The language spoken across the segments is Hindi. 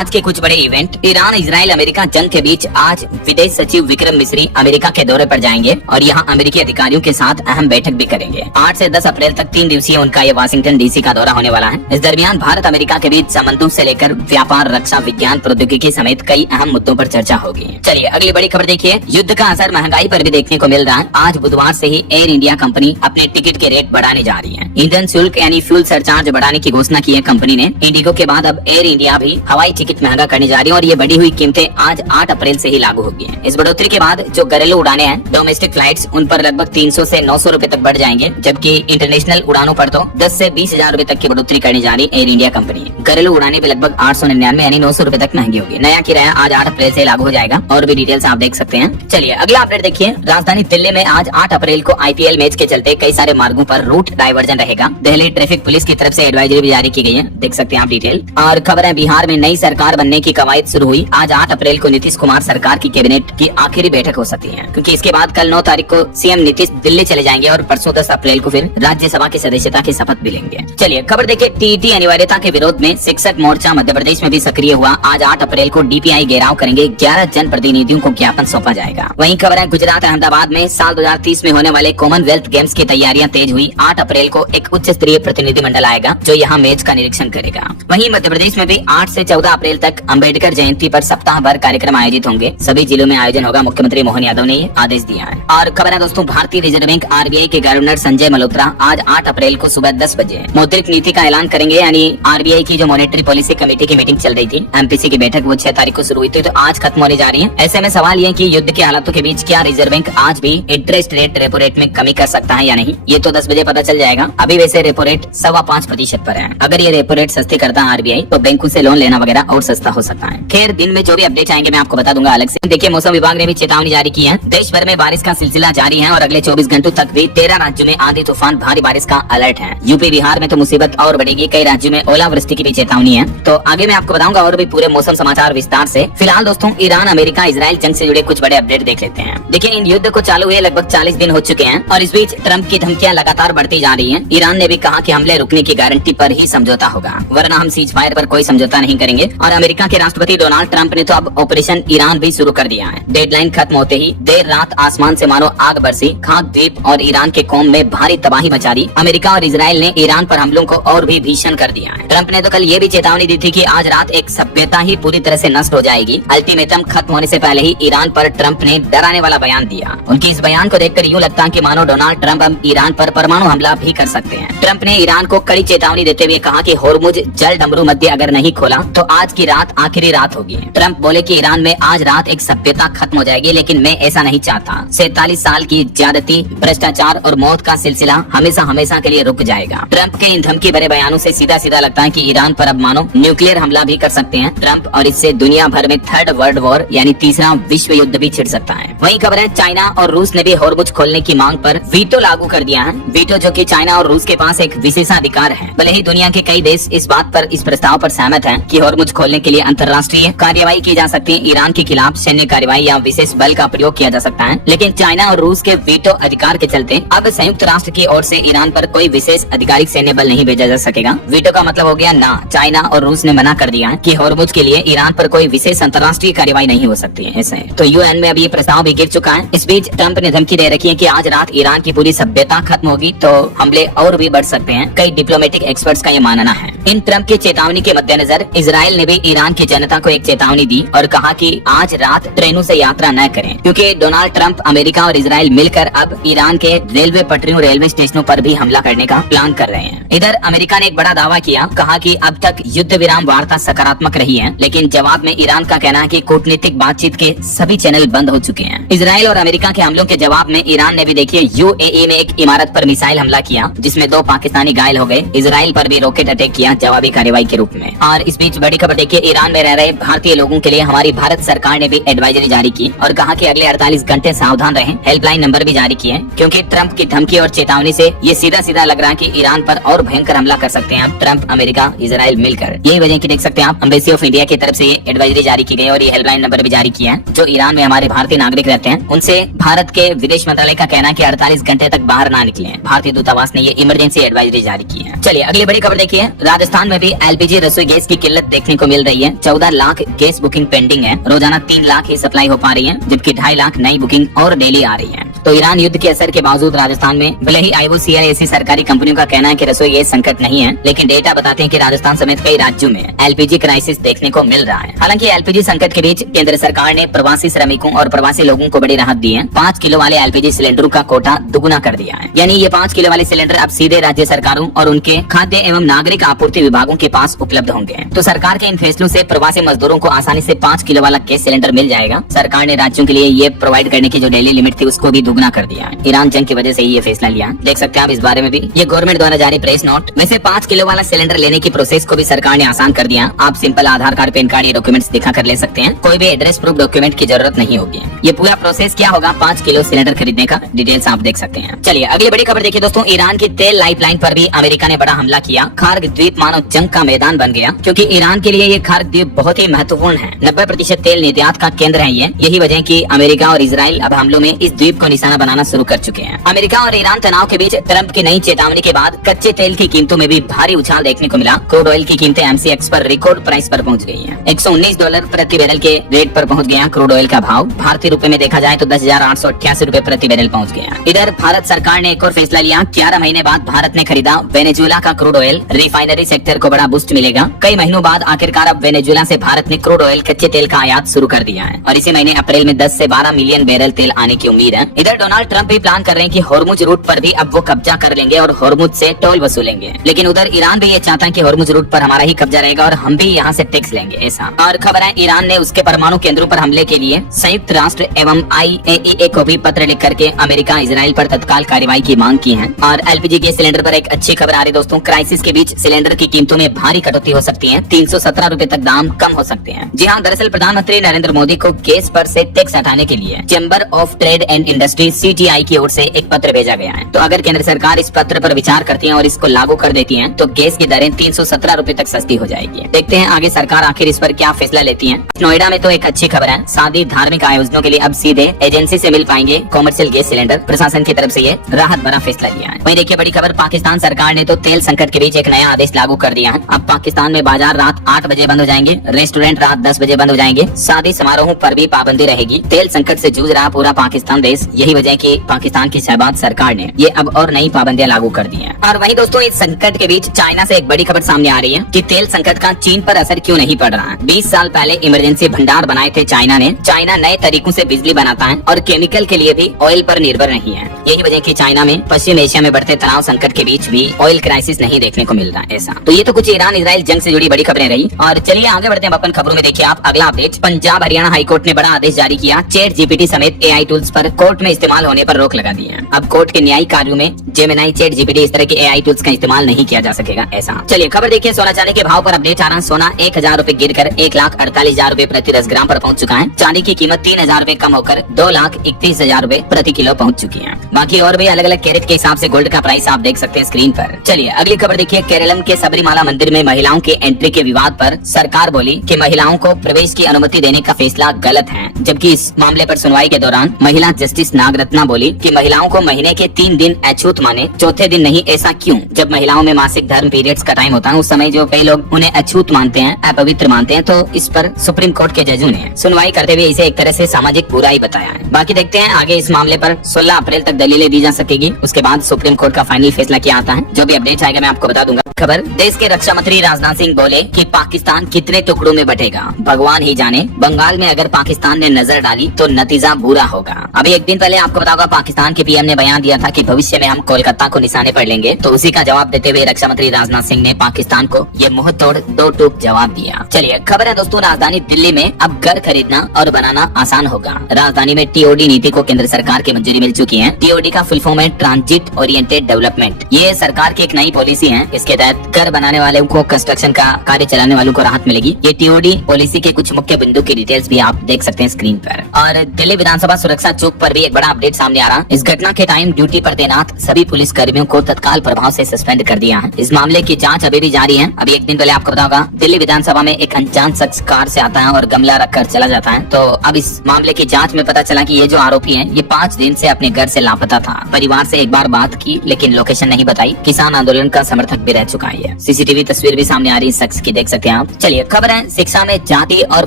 आज के कुछ बड़े इवेंट। ईरान इजराइल अमेरिका जंग के बीच आज विदेश सचिव विक्रम मिस्री अमेरिका के दौरे पर जाएंगे और यहां अमेरिकी अधिकारियों के साथ अहम बैठक भी करेंगे। 8 से 10 अप्रैल तक 3 दिवसीय उनका ये वाशिंगटन डीसी का दौरा होने वाला है। इस दरमियान भारत अमेरिका के बीच संबंधों से लेकर व्यापार, रक्षा, विज्ञान, प्रौद्योगिकी समेत कई अहम मुद्दों पर चर्चा होगी। चलिए अगली बड़ी खबर देखिए। युद्ध का असर महंगाई पर भी देखने को मिल रहा है। आज बुधवार से ही एयर इंडिया कंपनी अपने टिकट के रेट बढ़ाने जा रही है। ईंधन शुल्क यानी फ्यूल सरचार्ज बढ़ाने की घोषणा की है कंपनी ने। इंडिगो के बाद अब एयर इंडिया भी हवाई टिकट महंगा करने जा रही है और ये बढ़ी हुई कीमतें आज 8 अप्रैल से ही लागू होगी। इस बढ़ोतरी के बाद जो घरेलू उड़ानें हैं, डोमेस्टिक फ्लाइट्स, उन पर लगभग 300 से 900 रुपए तक बढ़ जाएंगे, जबकि इंटरनेशनल उड़ानों पर तो 10 से 20,000 रुपए तक की बढ़ोतरी करने जा रही एयर इंडिया कंपनी। घरेलू उड़ानें भी लगभग 899 यानी 900 रुपए तक महंगी होगी। नया किराया आज 8 अप्रैल से लागू हो जाएगा और भी डिटेल्स आप देख सकते हैं। चलिए अगला अपडेट देखिए। राजधानी दिल्ली में आज 8 अप्रैल को IPL मैच के चलते कई सारे मार्गों पर रूट डाइवर्जन रहेगा। दिल्ली ट्रैफिक पुलिस की तरफ से एडवाइजरी भी जारी की गई है, देख सकते हैं आप डिटेल। और खबर है बिहार में नई सरकार बनने की कवायद शुरू हुई। आज 8 अप्रैल को नीतीश कुमार सरकार की कैबिनेट की आखिरी बैठक हो सकती है, क्योंकि इसके बाद कल 9 तारीख को सीएम नीतीश दिल्ली चले जाएंगे और परसों 10 अप्रैल को फिर राज्यसभा की सदस्यता की शपथ भी लेंगे। चलिए खबर देखिए। टीईटी अनिवार्यता के विरोध में शिक्षक मोर्चा मध्य प्रदेश में भी सक्रिय हुआ। आज 8 अप्रैल को DPI घेराव करेंगे। 11 जनप्रतिनिधियों को ज्ञापन सौंपा जाएगा। वहीं खबर है गुजरात अहमदाबाद में साल 2030 में होने वाले कॉमनवेल्थ गेम्स की तैयारियां तेज हुई। 8 अप्रैल को एक उच्च स्तरीय प्रतिनिधिमंडल आएगा जो यहाँ मैच का निरीक्षण करेगा। वहीं मध्य प्रदेश में भी 8 से 14 अप्रैल तक अम्बेडकर जयंती पर सप्ताह भर कार्यक्रम आयोजित होंगे। सभी जिलों में आयोजन होगा। मुख्यमंत्री मोहन यादव ने ये आदेश दिया है। और खबर है दोस्तों, भारतीय रिजर्व बैंक RBI के गवर्नर संजय मल्होत्रा आज 8 अप्रैल को सुबह 10 बजे मौद्रिक नीति का ऐलान करेंगे। यानी RBI की जो मॉनेटरी पॉलिसी कमेटी की मीटिंग चल रही थी, MPC की बैठक, वो 6 तारीख को शुरू हुई थी, तो आज खत्म होने जा रही है। ऐसे में सवाल ये कि युद्ध के हालातों के बीच क्या रिजर्व बैंक आज भी इंटरेस्ट रेट रेपो रेट में कमी कर सकता है या नहीं, ये तो 10 बजे पता चल जाएगा। अभी वैसे रेपो रेट 5.25% पर है। अगर ये रेपो रेट सस्ती करता है RBI तो बैंकों से लोन लेना वगैरह और सस्ता हो सकता है। खैर दिन में जो भी अपडेट आएंगे मैं आपको बता दूंगा अलग से। देखिए मौसम विभाग ने भी चेतावनी जारी की है। देश भर में बारिश का सिलसिला जारी है और अगले 24 घंटों तक भी 13 राज्यों में आंधी तूफान भारी बारिश का अलर्ट है। यूपी बिहार में तो मुसीबत और बढ़ेगी। कई राज्यों में ओलावृष्टि की भी चेतावनी है। तो आगे मैं आपको बताऊंगा और भी पूरे मौसम समाचार विस्तार से। फिलहाल दोस्तों ईरान अमेरिका इजराइल जंग से जुड़े कुछ बड़े अपडेट देख लेते हैं। देखिए इन युद्ध को चालू हुए लगभग 40 दिन हो चुके हैं और इस बीच ट्रम्प की धमकियां लगातार बढ़ती जा रही हैं। ईरान ने भी कहा कि हमले रुकने की गारंटी पर ही समझौता होगा, वरना हम सीज फायर पर कोई समझौता नहीं करेंगे। और अमेरिका के राष्ट्रपति डोनाल्ड ट्रंप ने तो अब ऑपरेशन ईरान भी शुरू कर दिया है। डेडलाइन खत्म होते ही देर रात आसमान से मानो आग बरसी। खाक द्वीप और ईरान के कौम में भारी तबाही मचा दी। अमेरिका और इजराइल ने ईरान पर हमलों को और भी भीषण कर दिया है। ट्रंप ने तो कल ये भी चेतावनी दी थी कि आज रात एक सभ्यता ही पूरी तरह से नष्ट हो जाएगी। अल्टीमेटम खत्म होने से पहले ही ईरान पर ट्रंप ने डराने वाला बयान दिया। उनके इस बयान को देखकर यूं लगता है कि मानो डोनाल्ड ट्रंप अब ईरान पर परमाणु हमला भी कर सकते हैं। ट्रंप ने ईरान को कड़ी चेतावनी देते हुए कहा कि होर्मुज जल डमरू मध्य अगर नहीं खोला तो आज की रात आखिरी रात होगी। ट्रंप बोले कि ईरान में आज रात एक सभ्यता खत्म हो जाएगी, लेकिन मैं ऐसा नहीं चाहता। 47 साल की ज्यादती, भ्रष्टाचार और मौत का सिलसिला हमेशा हमेशा के लिए रुक जाएगा। ट्रंप के इन धमकी भरे बयानों से सीधा सीधा लगता है कि ईरान पर अब मानो न्यूक्लियर हमला भी कर सकते हैं ट्रंप, और इससे दुनिया भर में 3rd वर्ल्ड वॉर यानी तीसरा विश्व युद्ध भी छिड़ सकता है। वहीं खबर है चाइना और रूस ने भी होर्मुज खोलने की मांग पर वीटो लागू कर दिया है। वीटो जो कि चाइना और रूस के पास एक विशेषाधिकार है। भले ही दुनिया के कई देश इस बात पर, इस प्रस्ताव पर सहमत हैं कि होर्मुज खोलने के लिए अंतर्राष्ट्रीय कार्यवाही की जा सकती है। ईरान के खिलाफ सैन्य कार्यवाही या विशेष बल का प्रयोग किया जा सकता है, लेकिन चाइना और रूस के वीटो अधिकार के चलते अब संयुक्त राष्ट्र की ओर से ईरान पर कोई विशेष आधिकारिक सैन्य बल नहीं भेजा जा सकेगा। वीटो का मतलब हो गया ना। चाइना और रूस ने मना कर दिया है कि होर्मुज के लिए ईरान पर कोई विशेष अंतर्राष्ट्रीय कार्यवाही नहीं हो सकती है। ऐसे तो UN में अब ये प्रस्ताव भी गिर चुका है। इस बीच ट्रंप ने धमकी दे रखी है कि आज रात ईरान की पूरी सभ्यता खत्म होगी तो हमले और भी बढ़ सकते हैं। कई डिप्लोमेटिक एक्सपर्ट्स का ये मानना है। इन ट्रंप की चेतावनी के मद्देनजर इजराइल ने भी ईरान की जनता को एक चेतावनी दी और कहा कि आज रात ट्रेनों से यात्रा न करें, क्योंकि डोनाल्ड ट्रंप, अमेरिका और इजराइल मिलकर अब ईरान के रेलवे पटरियों, रेलवे स्टेशनों पर भी हमला करने का प्लान कर रहे हैं। इधर अमेरिका ने एक बड़ा दावा किया, कहा कि अब तक युद्ध विराम वार्ता सकारात्मक रही है, लेकिन जवाब में ईरान का कहना है कि कूटनीतिक बातचीत के सभी चैनल बंद हो चुके हैं। इजराइल और अमेरिका के हमलों के जवाब में ईरान ने भी देखिए UAE में एक इमारत पर मिसाइल हमला किया, जिसमें 2 पाकिस्तानी घायल हो गए। इजराइल पर भी रॉकेट अटैक किया जवाबी कार्रवाई के रूप में। और इस बीच बड़ी खबर देखिए, ईरान में रह रहे भारतीय लोगों के लिए हमारी भारत सरकार ने भी एडवाइजरी जारी की और कहा कि अगले 48 घंटे सावधान रहें। हेल्पलाइन नंबर भी जारी किए, क्योंकि ट्रंप की धमकी और चेतावनी से ये सीधा सीधा लग रहा है कि ईरान पर और भयंकर हमला कर सकते हैं ट्रंप, अमेरिका, इजराइल मिलकर। यही वजह की देख सकते हैं आप, एम्बेसी ऑफ इंडिया की तरफ से ये एडवाइजरी जारी की गई और ये हेल्पलाइन नंबर भी जारी किया है। जो ईरान में हमारे भारतीय नागरिक रहते हैं उनसे भारत के विदेश मंत्रालय का कहना है कि 48 घंटे तक बाहर ना निकले। भारतीय दूतावास ने ये इमरजेंसी एडवाइजरी जारी की है। चलिए अगली बड़ी खबर देखिए। राजस्थान में भी LPG रसोई गैस की किल्लत देखने को को मिल रही है। 14 लाख गैस बुकिंग पेंडिंग है, रोजाना 3 लाख ही सप्लाई हो पा रही है, जबकि 2.5 लाख नई बुकिंग और डेली आ रही है। तो ईरान युद्ध के असर के बावजूद राजस्थान में भले ही IOCL ऐसी सरकारी कंपनियों का कहना है कि रसोई गैस संकट नहीं है, लेकिन डेटा बताते हैं कि राजस्थान समेत कई राज्यों में LPG क्राइसिस देखने को मिल रहा है। हालांकि LPG संकट के बीच केंद्र सरकार ने प्रवासी श्रमिकों और प्रवासी लोगों को बड़ी राहत दी है। 5 किलो वाले LPG सिलेंडरों का कोटा दुगुना कर दिया है, यानी ये 5 किलो वाले सिलेंडर अब सीधे राज्य सरकारों और उनके खाद्य एवं नागरिक आपूर्ति विभागों के पास उपलब्ध होंगे। तो सरकार के इन फैसलों से प्रवासी मजदूरों को आसानी से 5 किलो वाला गैस सिलेंडर मिल जाएगा। सरकार ने राज्यों के लिए ये प्रोवाइड करने की जो डेली लिमिट थी उसको भी दुगुना कर दिया है। ईरान जंग की वजह से ये फैसला लिया, देख सकते हैं आप इस बारे में भी ये गवर्नमेंट द्वारा जारी प्रेस नोट। वैसे 5 किलो वाला सिलेंडर लेने की प्रोसेस को भी सरकार ने आसान कर दिया। आप सिंपल आधार कार्ड, पैन कार्ड, ये डॉक्यूमेंट्स दिखा कर ले सकते हैं। कोई भी एड्रेस प्रूफ डॉक्यूमेंट की जरूरत नहीं होगी। ये पूरा प्रोसेस क्या होगा 5 किलो सिलेंडर खरीदने का, डिटेल्स आप देख सकते हैं। चलिए अगली बड़ी खबर देखिए दोस्तों। ईरान की तेल लाइफलाइन पर भी अमेरिका ने बड़ा हमला किया। खार्ग द्वीप मानो जंग का मैदान बन गया, क्योंकि ईरान के लिए ये खार्ग द्वीप बहुत ही महत्वपूर्ण है। 90% तेल निर्यात का केंद्र है ये। यही वजह कि अमेरिका और इजराइल अब हमलों में इस द्वीप को निशाना बनाना शुरू कर चुके हैं। अमेरिका और ईरान तनाव के बीच ट्रंप की नई चेतावनी के बाद कच्चे तेल की कीमतों में भी भारी उछाल देखने को मिला। क्रूड ऑयल की कीमतें MCX पर रिकॉर्ड प्राइस पर पहुंच गई हैं। $119 प्रति बैरल के रेट पर पहुंच गया क्रूड ऑयल का भाव। भारतीय रुपए में देखा जाए तो 10,888 रुपए प्रति बैरल पहुंच गया। इधर भारत सरकार ने एक और फैसला लिया। 11 महीने बाद भारत ने खरीदा वेनेजुएला का क्रूड ऑयल। रिफाइनरी सेक्टर को बड़ा बूस्ट मिलेगा। कई महीनों बाद आखिरकार अब वेनेजुएला से भारत ने क्रूड ऑयल कच्चे तेल का आयात शुरू कर दिया है और इसी महीने अप्रैल में 10 से 12 मिलियन बैरल तेल आने की उम्मीद है। इधर डोनाल्ड ट्रंप भी प्लान कर रहे हैं कि हॉर्मुज रूट पर भी अब वो कब्जा कर लेंगे और हॉर्मुज से टोल वसूलेंगे। लेकिन उधर ईरान भी ये चाहता है कि हॉर्मुज रूट पर हमारा ही कब्जा रहेगा और हम भी यहाँ से टैक्स लेंगे ऐसा। और खबर है ईरान ने उसके परमाणु केंद्रों पर हमले के लिए संयुक्त राष्ट्र एवं IAEA को भी पत्र लिख करके अमेरिका इजराइल पर तत्काल कार्रवाई की मांग की है। और LPG गैस सिलेंडर पर एक अच्छी खबर आ रही दोस्तों। क्राइसिस के बीच सिलेंडर की कीमतों में भारी कटौती हो सकती है। 317 रुपए तक दाम कम हो सकते हैं। जी हाँ, दरअसल प्रधानमंत्री नरेंद्र मोदी को गैस पर से टैक्स हटाने के लिए chamber of trade and industry CTI की ओर से एक पत्र भेजा गया है। तो अगर केंद्र सरकार इस पत्र पर विचार करती है और इसको लागू कर देती है तो गैस की दरें 317 रुपए तक सस्ती हो जाएगी। देखते हैं आगे सरकार आखिर इस पर क्या फैसला लेती है। नोएडा में तो एक अच्छी खबर है। शादी धार्मिक आयोजनों के लिए अब सीधे एजेंसी से मिल पाएंगे कॉमर्शियल गैस सिलेंडर। प्रशासन की तरफ से ये राहत भरा फैसला लिया है। वहीं देखिए बड़ी खबर, पाकिस्तान सरकार ने तो तेल संकट के बीच एक नया आदेश लागू कर दिया है। अब पाकिस्तान में बाजार रात 8 बजे बंद हो जाएंगे, रेस्टोरेंट रात 10 बजे बंद हो जाएंगे, शादी समारोह पर भी पाबंदी रहेगी। तेल संकट से जूझ रहा पूरा पाकिस्तान देश। यही वजह कि पाकिस्तान की शहबाज सरकार ने ये अब और नई पाबंदियां लागू कर दी हैं। और वहीं दोस्तों इस संकट के बीच चाइना से एक बड़ी खबर सामने आ रही है कि तेल संकट का चीन पर असर क्यों नहीं पड़ रहा है। 20 साल पहले इमरजेंसी भंडार बनाए थे चाइना ने। चाइना नए तरीकों से बिजली बनाता है और केमिकल के लिए भी ऑयल पर निर्भर नहीं है। यही वजह कि चाइना में पश्चिम एशिया में बढ़ते तनाव संकट के बीच भी ऑयल क्राइसिस नहीं देखने को मिल रहा है ऐसा। तो ये तो कुछ ईरान इजराइल जंग से जुड़ी बड़ी खबरें रही। और चलिए आगे बढ़ते हैं अपन खबरों में। देखिए आप अगला अपडेट, पंजाब हरियाणा हाईकोर्ट ने बड़ा आदेश जारी किया। ChatGPT समेत AI टूल्स पर कोर्ट में इस्तेमाल होने पर रोक लगा दी है। अब कोर्ट के न्यायिक कार्यों में जेमिनी, ChatGPT इस तरह के AI टूल्स का इस्तेमाल नहीं किया जा सकेगा ऐसा। चलिए खबर देखिए, सोना चांदी के भाव पर अपडेट आ रहा है। सोना 1000 रुपए गिर कर 1,48,000 रुपए प्रति 10 ग्राम पर पहुंच चुका है। चांदी की कीमत 3000 रुपए कम होकर 2,31,000 रुपए प्रति किलो पहुंच चुकी है। बाकी और भी अलग अलग कैरेट के हिसाब से गोल्ड का प्राइस आप देख सकते हैं स्क्रीन पर। चलिए अगली खबर देखिए, केरलम के सबरीमाला मंदिर में महिलाओं की एंट्री के विवाद पर सरकार बोली कि महिलाओं को प्रवेश की अनुमति देने का फैसला गलत है। जबकि इस मामले पर सुनवाई के दौरान महिला जस्टिस नागरत्ना बोली कि महिलाओं को महीने के 3 दिन अछूत माने, चौथे दिन नहीं। ऐसा क्यों? जब महिलाओं में मासिक धर्म पीरियड्स का टाइम होता है उस समय जो कई लोग उन्हें अछूत मानते हैं, अपवित्र मानते हैं। तो इस पर सुप्रीम कोर्ट के जजों ने सुनवाई करते हुए इसे एक तरह से सामाजिक बुराई बताया है। बाकी देखते हैं आगे इस मामले पर 16 अप्रैल तक दलीलें दी जा सकेगी। उसके बाद सुप्रीम कोर्ट का फाइनल फैसला क्या आता है। जो भी अपडेट आएगा मैं आपको बता दूंगा। खबर, देश के रक्षा मंत्री राजनाथ सिंह बोले कि पाकिस्तान कितने टुकड़ों में बटेगा भगवान ही जाने। बंगाल में अगर पाकिस्तान ने नजर डाली तो नतीजा बुरा होगा। अभी एक दिन पहले आपको बताऊंगा पाकिस्तान के PM ने बयान दिया था कि भविष्य में हम कोलकाता को निशाने पर लेंगे। तो उसी का जवाब देते हुए रक्षा मंत्री राजनाथ सिंह ने पाकिस्तान को ये मुंह तोड़ 2 टूक जवाब दिया। चलिए खबर है दोस्तों, राजधानी दिल्ली में अब घर खरीदना और बनाना आसान होगा। राजधानी में TOD नीति को केंद्र सरकार की मंजूरी मिल चुकी है। TOD का फुल फॉर्म है ट्रांजिट ओरिएंटेड डेवलपमेंट। ये सरकार की एक नई पॉलिसी है। इसके तहत घर बनाने वाले को, कंस्ट्रक्शन का कार्य चलाने वालों को राहत मिलेगी। ये TOD पॉलिसी के कुछ मुख्य बिंदु की डिटेल्स भी आप देख सकते हैं स्क्रीन पर। और दिल्ली विधानसभा सुरक्षा चौक पर भी एक बड़ा बड़ा अपडेट सामने आ रहा। इस घटना के टाइम ड्यूटी पर तैनात सभी पुलिस कर्मियों को तत्काल प्रभाव से सस्पेंड कर दिया है। इस मामले की जांच अभी भी जारी है। अभी एक दिन पहले आपको बताऊंगा, दिल्ली विधानसभा में एक अनजान शख्स कार से आता है और गमला रखकर चला जाता है। तो अब इस मामले की जांच में पता चला कि ये जो आरोपी है, ये 5 दिन से अपने घर से लापता था। परिवार से एक बार बात की लेकिन लोकेशन नहीं बताई। किसान आंदोलन का समर्थक भी रह चुका है। सीसीटीवी तस्वीर भी सामने आ रही है शख्स की, देख सकते हैं आप। चलिए खबर है, शिक्षा में जाति और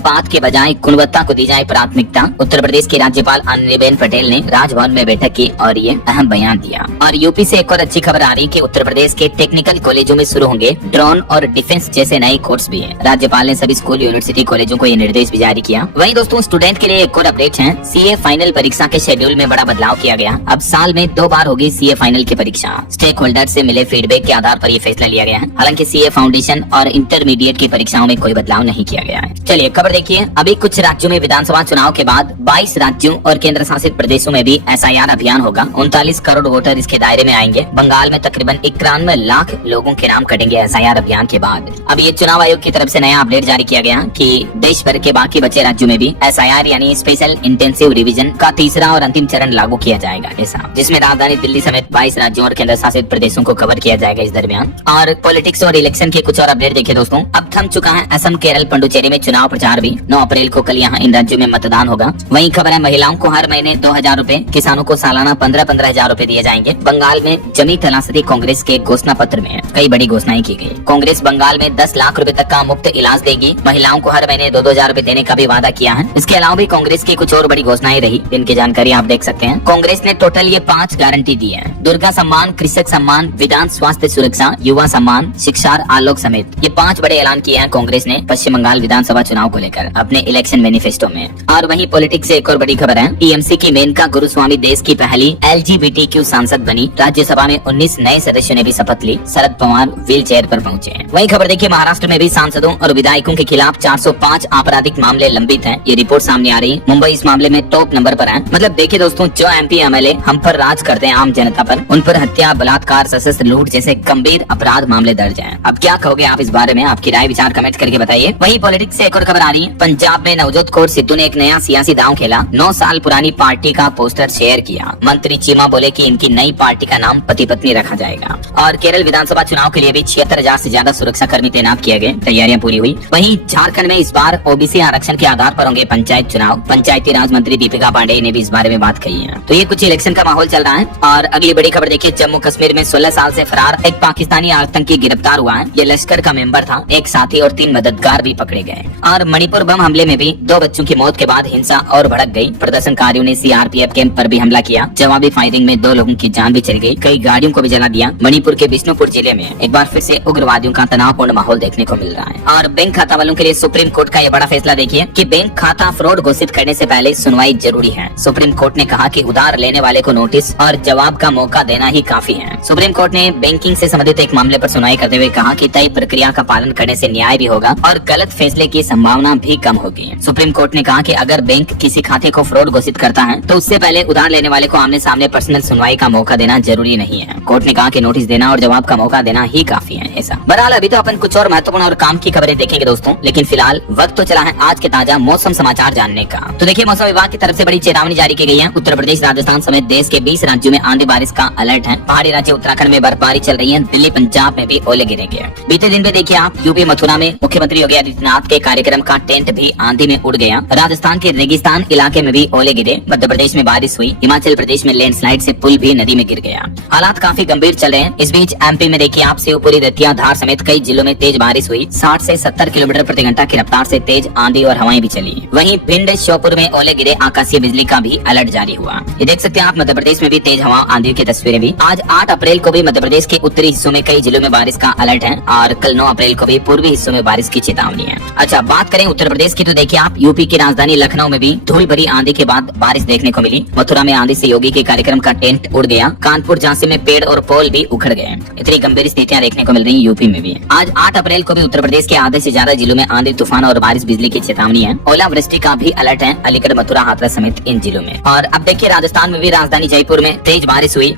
पात के बजाय गुणवत्ता को दी जाए प्राथमिकता। उत्तर प्रदेश की राज्यपाल आनंदीबेन पटेल ने राजभवन में बैठक की और ये अहम बयान दिया। और यूपी से एक और अच्छी खबर आ रही कि उत्तर प्रदेश के टेक्निकल कॉलेजों में शुरू होंगे ड्रोन और डिफेंस जैसे नए कोर्स भी हैं। राज्यपाल ने सभी स्कूल यूनिवर्सिटी कॉलेजों को ये निर्देश भी जारी किया। वहीं दोस्तों स्टूडेंट के लिए एक और अपडेट है, सीए फाइनल परीक्षा के शेड्यूल में बड़ा बदलाव किया गया। अब साल में 2 बार होगी सीए फाइनल की परीक्षा। स्टेक होल्डर से मिले फीडबैक के आधार पर ये फैसला लिया गया है। हालांकि सीए फाउंडेशन और इंटरमीडिएट की परीक्षाओं में कोई बदलाव नहीं किया गया है। चलिए खबर देखिए, अभी कुछ राज्यों में विधानसभा चुनाव के बाद 22 राज्यों और केंद्र शासित प्रदेशों में भी एसआईआर अभियान होगा। 39 करोड़ वोटर इसके दायरे में आएंगे। बंगाल में तकरीबन 91 लाख लोगों के नाम कटेंगे एसआईआर अभियान के बाद। अब ये चुनाव आयोग की तरफ से नया अपडेट जारी किया गया कि देश भर के बाकी बचे राज्यों में भी एसआईआर यानी स्पेशल इंटेंसिव रिवीजन का तीसरा और अंतिम चरण लागू किया जाएगा, ऐसा, जिसमें राजधानी दिल्ली समेत 22 राज्यों और केंद्र शासित प्रदेशों को कवर किया जाएगा इस दरमियान। और पॉलिटिक्स और इलेक्शन के कुछ और अपडेट देखिए दोस्तों। अब थम चुका है असम, केरल, पुडुचेरी में चुनाव प्रचार भी। 9 अप्रैल को कल यहाँ इन राज्यों में मतदान होगा। वहीं खबर है, महिलाओं को हर महीने 2000 रूपए, किसानों को सालाना 15-15 हजार रूपए दिए जाएंगे। बंगाल में जमी तलाशती कांग्रेस के घोषणा पत्र में कई बड़ी घोषणाएं की गई। कांग्रेस बंगाल में 10 लाख रूपए तक का मुफ्त इलाज देगी। महिलाओं को हर महीने 2-2 हजार रूपए देने का भी वादा किया है। इसके अलावा भी कांग्रेस की कुछ और बड़ी घोषणाएं रही, जिनकी जानकारी आप देख सकते हैं। कांग्रेस ने टोटल ये 5 गारंटी दी है। दुर्गा सम्मान, कृषक सम्मान, विधान स्वास्थ्य सुरक्षा, युवा सम्मान, शिक्षा, आलोक समेत ये 5 बड़े ऐलान किए हैं कांग्रेस ने पश्चिम बंगाल विधानसभा चुनाव को लेकर अपने इलेक्शन मैनिफेस्टो में। और वहीं पॉलिटिक्स से एक और बड़ी खबर है, टीएमसी की मेनका गुरुस्वामी देश की पहली LGBTQ सांसद बनी। राज्यसभा में 19 नए सदस्यों ने भी शपथ ली। शरद पवार व्हील चेयर पर पहुंचे। वहीं खबर देखिए, महाराष्ट्र में भी सांसदों और विधायकों के खिलाफ 405 आपराधिक मामले लंबित हैं। ये रिपोर्ट सामने आ रही। मुंबई इस मामले में टॉप नंबर पर है। मतलब देखिए दोस्तों, जो MP MLA हम पर राज करते हैं आम जनता पर, उन पर हत्या, बलात्कार, सशस्त्र लूट जैसे गंभीर अपराध मामले दर्ज हैं। अब क्या कहोगे आप इस बारे में? आपकी राय विचार कमेंट करके बताइए। वहीं पॉलिटिक्स से एक और खबर आ रही है, पंजाब में नवजोत कौर सिद्धू ने एक नया सियासी दांव खेला। 9 साल पुरानी पार्टी का पोस्टर शेयर किया। मंत्री चीमा बोले कि इनकी नई पार्टी का नाम पति पत्नी रखा जाएगा। और केरल विधानसभा चुनाव के लिए भी 76,000 से ज्यादा सुरक्षा कर्मी तैनात किए गए। तैयारियां पूरी हुई। वहीं झारखंड में इस बार OBC आरक्षण के आधार पर होंगे पंचायत चुनाव। पंचायती राज मंत्री दीपिका पांडेय ने भी इस बारे में बात कही है। तो ये कुछ इलेक्शन का माहौल चल रहा है। और अगली बड़ी खबर देखिए, जम्मू कश्मीर में 16 साल से फरार एक पाकिस्तानी आतंकी गिरफ्तार हुआ है। ये लश्कर का मेंबर था। एक साथी और 3 मददगार भी पकड़े गए। और मणिपुर बम हमले में भी 2 बच्चों की मौत के बाद हिंसा और भड़क गई। प्रदर्शनकारियों ने CRPF कैंप पर भी हमला किया। जवाबी फायरिंग में 2 लोगों की जान भी चली गई। कई गाड़ियों को भी जला दिया। मणिपुर के बिष्णुपुर जिले में एक बार फिर से उग्रवादियों का तनावपूर्ण माहौल देखने को मिल रहा है। और बैंक खाता वालों के लिए सुप्रीम कोर्ट का ये बड़ा फैसला देखिए कि बैंक खाता फ्रॉड घोषित करने से पहले सुनवाई जरूरी है। सुप्रीम कोर्ट ने कहा कि उधार लेने वाले को नोटिस और जवाब का मौका देना ही काफी है। सुप्रीम कोर्ट ने बैंकिंग से संबंधित एक मामले पर सुनवाई करते हुए कहा कि तय प्रक्रिया का पालन करने से न्याय भी होगा और गलत फैसले की संभावना भी कम होगी। सुप्रीम कोर्ट ने कहा कि अगर बैंक किसी खाते को फ्रॉड घोषित करता है तो उससे पहले उधार लेने वाले को आमने सामने पर्सनल सुनवाई का मौका देना जरूरी नहीं है। कोर्ट ने कहा कि नोटिस देना और जवाब का मौका देना ही काफी है। ऐसा बहरहाल अभी तो अपन कुछ और महत्वपूर्ण और काम की खबरें देखेंगे दोस्तों, लेकिन फिलहाल वक्त तो चला है आज के ताजा मौसम समाचार जानने का। तो देखिए, मौसम विभाग की तरफ से बड़ी चेतावनी जारी की गई है। उत्तर प्रदेश, राजस्थान समेत देश के 20 राज्यों में आंधी बारिश का अलर्ट है। पहाड़ी राज्य उत्तराखंड में बर्फबारी चल रही है। दिल्ली, पंजाब में भी ओले गिरेंगे। बीते दिन में देखिए आप, यूपी मथुरा में मुख्यमंत्री योगी आदित्यनाथ के कार्यक्रम का टेंट भी आंधी में उड़ गया। राजस्थान के रेगिस्तान इलाके में भी ओले गिरे। मध्य प्रदेश में बारिश हुई। हिमाचल प्रदेश में लैंडस्लाइड से पुल भी नदी में गिर गया। हालात काफी गंभीर चल रहे हैं। इस बीच MP में देखिए आप, शिवपुरी, दतिया, धार समेत कई जिलों में तेज बारिश हुई। 60 से 70 किलोमीटर प्रति घंटा की रफ्तार से तेज आंधी और हवाएं भी चली। वहीं भिंड, श्योपुर में ओले गिरे। आकाशीय बिजली का भी अलर्ट जारी हुआ। ये देख सकते हैं आप, मध्य प्रदेश में भी तेज हवा आंधी की तस्वीरें भी। आज 8 अप्रैल को भी मध्य प्रदेश के उत्तरी हिस्सों में कई जिलों में बारिश का अलर्ट है। और कल 9 अप्रैल को भी पूर्वी हिस्सों में बारिश की चेतावनी है। अच्छा, बात करें उत्तर प्रदेश की तो देखिए आप, यूपी की राजधानी लखनऊ में भी धूल भरी आंधी के बाद बारिश देखने को मिली। मथुरा में आंधी से योगी के कार्यक्रम का टेंट उड़ गया। कानपुर, झांसी में पेड़ और पोल भी उखड़ गए। इतनी गंभीर स्थितियां देखने को मिल रही यूपी में भी। आज 8 अप्रैल को भी उत्तर प्रदेश के आधे से ज्यादा जिलों में आंधी, तूफान और बारिश, बिजली की चेतावनी है। ओलावृष्टि का भी अलर्ट है अलीगढ़, मथुरा, हाथरस समेत इन जिलों में। और अब देखिए, राजस्थान में भी राजधानी जयपुर में तेज बारिश हुई।